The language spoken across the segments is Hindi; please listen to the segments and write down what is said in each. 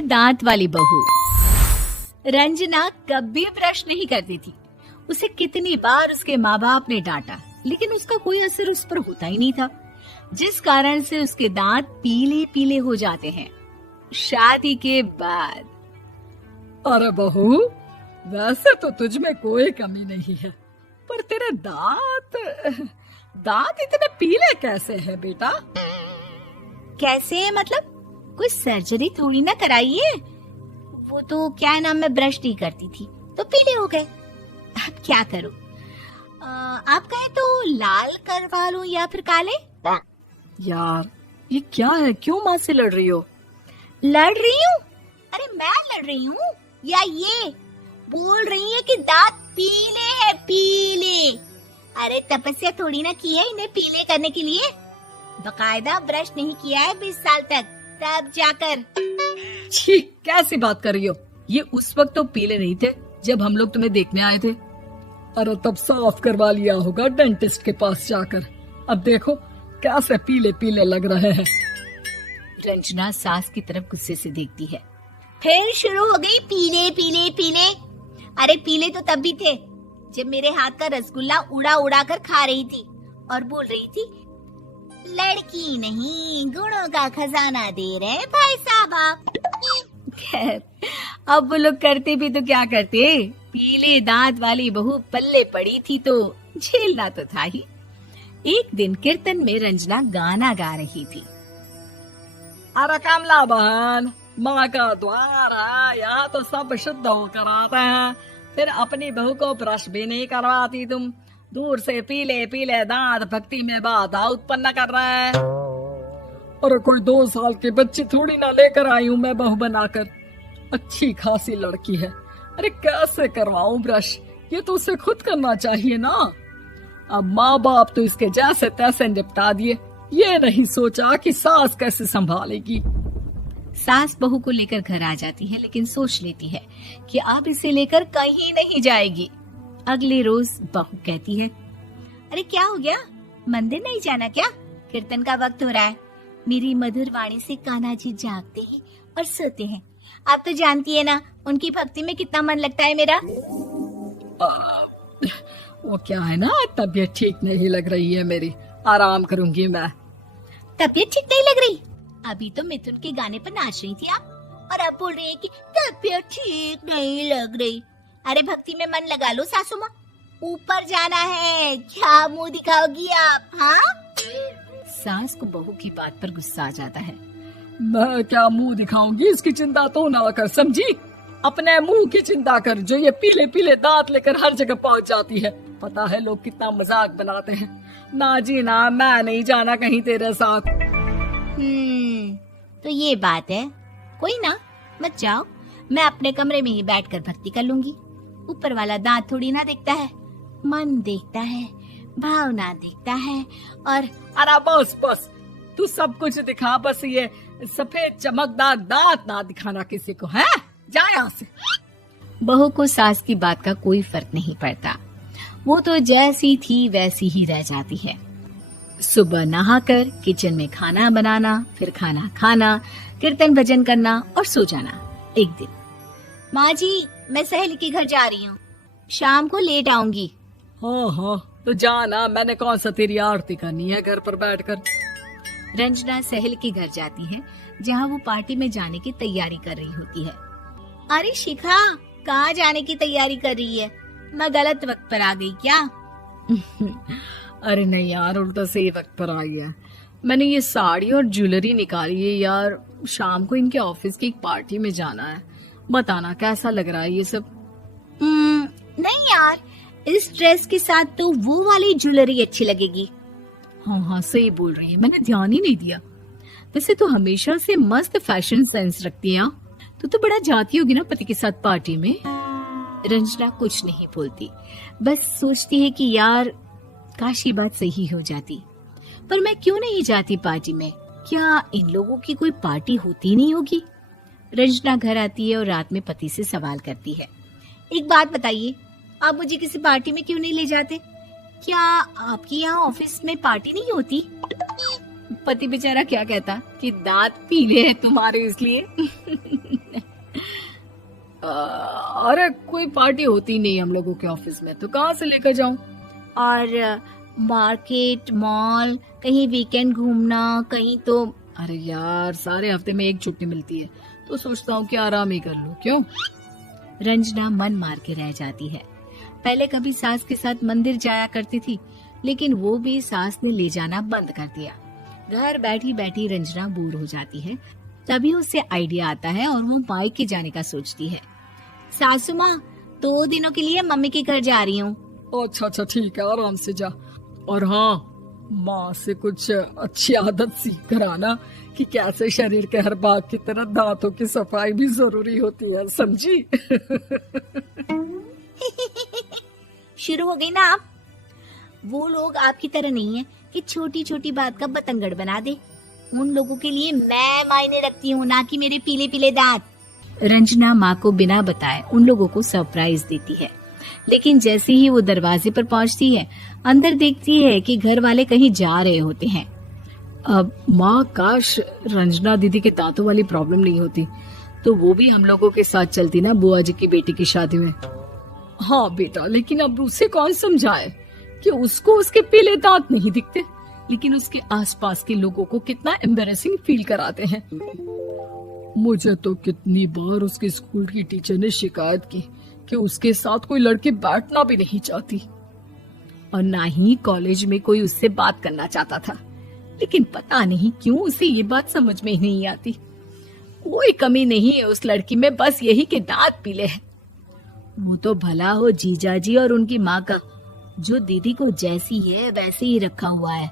पीले दांत वाली बहू। रंजना कभी ब्रश नहीं करती थी। उसे कितनी बार उसके माँ बाप ने डांटा, लेकिन उसका कोई असर उस पर होता ही नहीं था, जिस कारण से उसके दांत पीले पीले हो जाते हैं। शादी के बाद। अरे बहू, वैसे तो तुझ में कोई कमी नहीं है, पर तेरे दांत इतने पीले कैसे हैं बेटा? कैसे मतलब? कोई सर्जरी थोड़ी ना कराइए। वो तो क्या नाम, मैं ब्रश नहीं करती थी तो पीले हो गए। अब क्या करूं? आप कहे तो लाल करवा लूं या फिर काले? यार ये क्या है, क्यों माँ से लड़ रही हो? लड़ रही हूँ? अरे मैं लड़ रही हूँ या ये बोल रही है कि दांत पीले हैं, पीले। अरे तपस्या थोड़ी ना की है इन्हें पीले करने के लिए। बकायदा ब्रश नहीं किया है 20 साल तक, तब जाकर। छी, कैसी बात कर रही हो? ये उस वक्त तो पीले नहीं थे जब हम लोग तुम्हें देखने आए थे। अरे तब साफ करवा लिया होगा डेंटिस्ट के पास जाकर। अब देखो कैसे पीले पीले लग रहे हैं। रंजना सास की तरफ गुस्से से देखती है। फिर शुरू हो गई पीले पीले पीले। अरे पीले तो तब भी थे जब मेरे हाथ का रसगुल्ला उड़ा उड़ा कर खा रही थी और बोल रही थी, लड़की नहीं गुणों का खजाना दे रहे भाई साहब आप। खैर, अब वो लोग करते भी तो क्या करते, पीले दांत वाली बहू पल्ले पड़ी थी तो झेलना तो था ही। एक दिन कीर्तन में रंजना गाना गा रही थी। अरे कमला बहन, माँ का द्वार है, यहाँ तो सब शुद्ध होकर आते हैं, फिर अपनी बहू को ब्रश भी नहीं करवाती तुम। दूर से पीले पीले दांत भक्ति में बाधा उत्पन्न कर रहे हैं। अरे कोई 2 साल के बच्चे थोड़ी ना लेकर आई हूँ मैं बहू बनाकर। अच्छी खासी लड़की है, अरे कैसे करवाऊं ब्रश? ये तो उसे खुद करना चाहिए ना। अब माँ बाप तो इसके जैसे तैसे निपटा दिए, ये नहीं सोचा कि सास कैसे संभालेगी। सास बहू को लेकर घर आ जाती है, लेकिन सोच लेती है कि अब इसे लेकर कहीं नहीं जाएगी। अगले रोज बहू कहती है, अरे क्या हो गया, मंदिर नहीं जाना क्या? कीर्तन का वक्त हो रहा है। मेरी मधुर वाणी से कान्हा जी जागते हैं और सोते हैं। आप तो जानती है ना उनकी भक्ति में कितना मन लगता है मेरा। वो क्या है ना, तबीयत ठीक नहीं लग रही है मेरी, आराम करूंगी मैं। तबीयत ठीक नहीं लग रही? अभी तो मिथुन के गाने पर नाच रही थी आप, और अब बोल रही है कि तबीयत ठीक नहीं लग रही। अरे भक्ति में मन लगा लो सासू माँ, ऊपर जाना है, क्या मुंह दिखाओगी आप? हाँ? सास को बहू की बात पर गुस्सा आ जाता है। मैं क्या मुंह दिखाऊंगी, इसकी चिंता तो ना कर, समझी? अपने मुंह की चिंता कर, जो ये पीले पीले दांत लेकर हर जगह पहुंच जाती है। पता है लोग कितना मजाक बनाते हैं। ना जी ना, मैं नहीं जाना कहीं तेरे साथ। तो ये बात है। कोई ना, मत जाओ, मैं अपने कमरे में ही बैठकर भक्ति कर लूंगी। ऊपर वाला दांत थोड़ी ना देखता है, मन देखता है, भावना देखता है। और अरे बस बस, तू सब कुछ दिखा, बस ये सफेद चमकदार दांत ना दिखाना किसी को, है? जा यहाँ से। बहू को सास की बात का कोई फर्क नहीं पड़ता, वो तो जैसी थी वैसी ही रह जाती है। सुबह नहाकर किचन में खाना बनाना, फिर खाना खाना, कीर्तन भजन करना और सो जाना। एक दिन, माँ जी मैं सहेली के घर जा रही हूँ, शाम को लेट आऊंगी। हाँ, तो जाना, मैंने कौन सा तेरी आरती करनी है घर पर बैठकर। रंजना सहेली के घर जाती है, जहाँ वो पार्टी में जाने की तैयारी कर रही होती है। अरे शिखा, कहाँ जाने की तैयारी कर रही है? मैं गलत वक्त पर आ गई क्या? अरे नहीं यार, उल्टा सही वक्त पर आ गया। मैंने ये साड़ी और ज्वेलरी निकाली है यार, शाम को इनके ऑफिस की एक पार्टी में जाना है। बताना कैसा लग रहा है ये सब? नहीं यार, इस ड्रेस के साथ तो वो वाली ज्वेलरी अच्छी लगेगी। हाँ, सही बोल रही है, मैंने ध्यान ही नहीं दिया। वैसे तो हमेशा से मस्त फैशन सेंस रखती है। तो बड़ा जाती होगी ना पति के साथ पार्टी में। रंजना कुछ नहीं बोलती, बस सोचती है कि यार काश ये बात सही हो जाती, पर मैं क्यों नहीं जाती पार्टी में? क्या इन लोगों की कोई पार्टी होती नहीं होगी? रंजना घर आती है और रात में पति से सवाल करती है, एक बात बताइए, आप मुझे किसी पार्टी में क्यों नहीं ले जाते? क्या आपके यहाँ ऑफिस में पार्टी नहीं होती? पति बेचारा क्या कहता कि दांत पीले हैं तुम्हारे इसलिए। अरे कोई पार्टी होती नहीं हम लोगों के ऑफिस में, तो कहाँ से लेकर जाऊं? और मार्केट, मॉल, कहीं वीकेंड घूमना, कहीं तो। अरे यार सारे हफ्ते में एक छुट्टी मिलती है, तो सोचता हूँ कि आराम ही कर लूं। क्यों? रंजना मन मार के रह जाती है। पहले कभी सास के साथ मंदिर जाया करती थी, लेकिन वो भी सास ने ले जाना बंद कर दिया। घर बैठी बैठी रंजना बोर हो जाती है। तभी उसे आइडिया आता है और वो मायके जाने का सोचती है। सासू माँ, 2 दिनों के लिए मम्मी के घर जा रही हूँ। अच्छा ठीक है, आराम से जा। और हाँ, माँ से कुछ अच्छी आदत सीख कर आना कि कैसे शरीर के हर भाग की तरह दांतों की सफाई भी जरूरी होती है, समझी? शुरू हो गई ना आप। वो लोग आपकी तरह नहीं है कि छोटी छोटी बात का बतंगड़ बना दे। उन लोगों के लिए मैं मायने रखती हूँ, ना कि मेरे पीले पीले दांत। रंजना माँ को बिना बताए उन लोगों को सरप्राइज देती है, लेकिन जैसे ही वो दरवाजे पर पहुंचती है, अंदर देखती है कि घर वाले कहीं जा रहे होते हैं। अब माँ, काश रंजना दीदी के दांतों वाली प्रॉब्लम नहीं होती, तो वो भी हम लोगों के साथ चलती ना बुआ जी की बेटी की शादी में। हाँ बेटा, लेकिन अब उसे कौन समझाए कि उसको उसके पीले दांत नहीं दिखते, लेकिन उसके आसपास के लोगों को कितना एम्बैरेसिंग फील कराते हैं। मुझे तो कितनी बार उसके स्कूल की टीचर ने शिकायत की कि उसके साथ कोई लड़की बैठना भी नहीं चाहती, और ना ही कॉलेज में कोई उससे बात करना चाहता था। लेकिन पता नहीं क्यों उसे ये बात समझ में ही नहीं आती। कोई कमी नहीं है उस लड़की में, बस यही कि दांत पीले हैं। वो तो भला हो जीजाजी और उनकी माँ का, जो दीदी को जैसी है वैसे ही रखा हुआ है।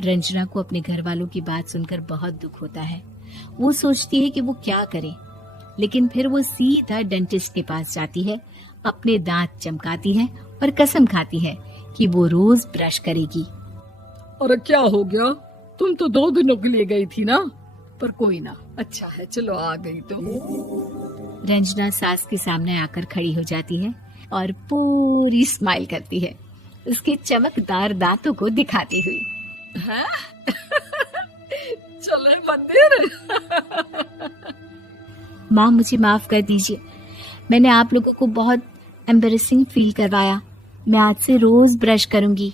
रंजना को अपने घर वालों की बात सुनकर बहुत दुख होता है। वो सोचती है कि वो क्या करे, लेकिन फिर वो सीधा डेंटिस्ट के पास जाती है, अपने दांत चमकाती है और कसम खाती है कि वो रोज ब्रश करेगी। अरे क्या हो गया? तुम तो 2 दिनों के लिए गई थी ना, पर कोई ना, अच्छा है, चलो आ गई तो। रंजना सास के सामने आकर खड़ी हो जाती है और पूरी स्माइल करती है, उसके चमकदार दांतों को दिखाती हुई। हैं? चले मंदिर? माँ, मुझे माफ कर दीजिए, मैंने आप लोगों को बहुत एम्बैरेसिंग फील करवाया। मैं आज से रोज ब्रश करूंगी।